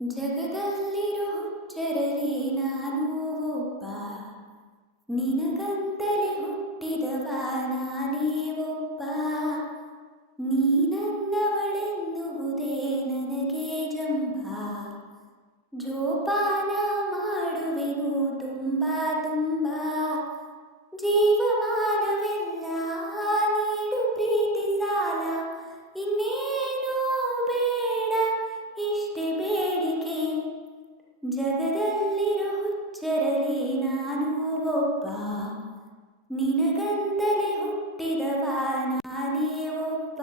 ಜಗದಲ್ಲಿರೋ ಹುಚ್ಚರಲ್ಲಿ ನಾನು ಒಬ್ಬ, ನಿನಗಂತಲೇ ಹುಟ್ಟಿದವ ನಾನೇ ಒಬ್ಬ. ನೀನನ್ನವಳೆನ್ನುವುದೇ ನನಗೆ ಜಂಭ, ಜೋಪಾನ ಮಾಡುವೆನು ತುಂಬ ತುಂಬ. ಜೀವಮಾನವೆಲ್ಲ ನೀಡು ಪ್ರೀತಿ ಸಾಲ, ಇನ್ನೇನೂ ಬೇಡ ಇಷ್ಟೇ ಬೇಡಿಕೆ. ಜಗದಲ್ಲಿರೋ ಹುಚ್ಚರಲ್ಲಿ ನಾನು ಒಬ್ಬ, ನಿನಗಂತಲೇ ಹುಟ್ಟಿದವ ನಾನೇ ಒಬ್ಬ.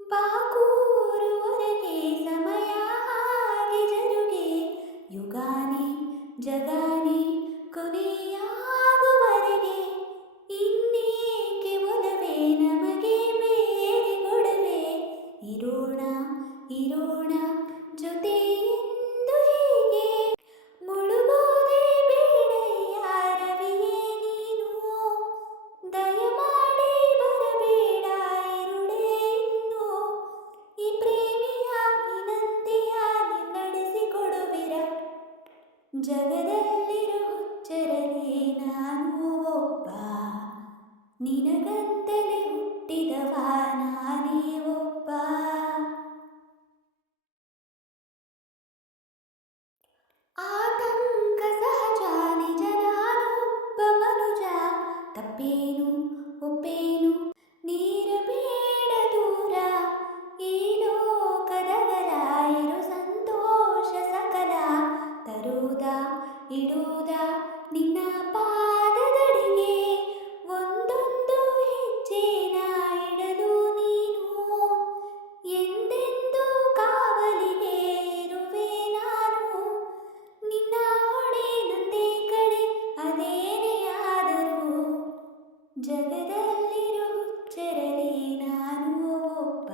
ಬಾಕೂರುವರೆಗೆ ಸಮಯ ಹಾಗೆ ಜರುಗೆ, ಯುಗಾನಿ ಜಗಾನಿ ಕೊನೆಯಾಗುವರೆಗೆ. ಇನ್ನೇಕೆ ಒಲವೇ ನಮಗೆ ಬೇರೆ ಗೊಡವೆ, ಇರೋಣ ಇರೋಣ ಜೊತೆ ಎಂದು ಹೀಗೆ. ಮುಳುಗೋದೆ ಬೇಡಯ್ಯ ರವಿಯೇ ನೀನು, ದಯಮಾಡಿ ಬರಬೇಡ ಇರುಳೇ ಇನ್ನು. ಈ ಪ್ರೇಮಿಯ ವಿನಂತಿಯ ನಡೆಸಿಕೊಡುವಿರ, ಜಗದಲ್ಲಿರೋ ಹುಚ್ಚರಲ್ಲಿ ನಾನು ಒಬ್ಬ, ನಿನಗಂತಲೇ ಹುಟ್ಟಿದವ ನಾನೇ ಒಬ್ಬ. ಆತಂಕ ಸಹಜ ನಿಜ, ನಾನೊಬ್ಬ ಮನುಜ. ತಪ್ಪೇನು ಒಪ್ಪೇನು ನೀರಬೇಡ ದೂರ, ಈ ಲೋಕದಗಲ ಇರು ಸಂತೋಷ ಸಕಲ. ತರುವುದ ಇಡುವುದ ನಿನ್ನ ಪಾದದಡಿಗೆ, ಒಂದೊಂದು ಹೆಜ್ಜೆನ ಇಡಲು ನೀನು. ಎಂದೆಂದು ಕಾವಲಿಗೆ ಇರುವೆ ನಾನು, ನಿನ್ನ ಹೊಣೆ ನಂದೇ ಕಡೆ ಅದೇನೇ ಆದರೂ. ಜಗದಲ್ಲಿರೋ ಹುಚ್ಚರಲ್ಲಿ ನಾನು ಒಬ್ಬ,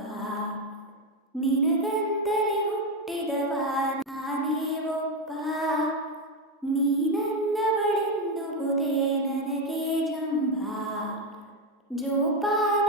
ನಿನಗಂತಲೇ ಹುಟ್ಟಿದವ ನಾನೇ ಒಬ್ಬ. ನೀನನ್ನವಳೆನ್ನುವುದೇ ನನಗೆ ಜಂಭ, ಜೋಪಾನ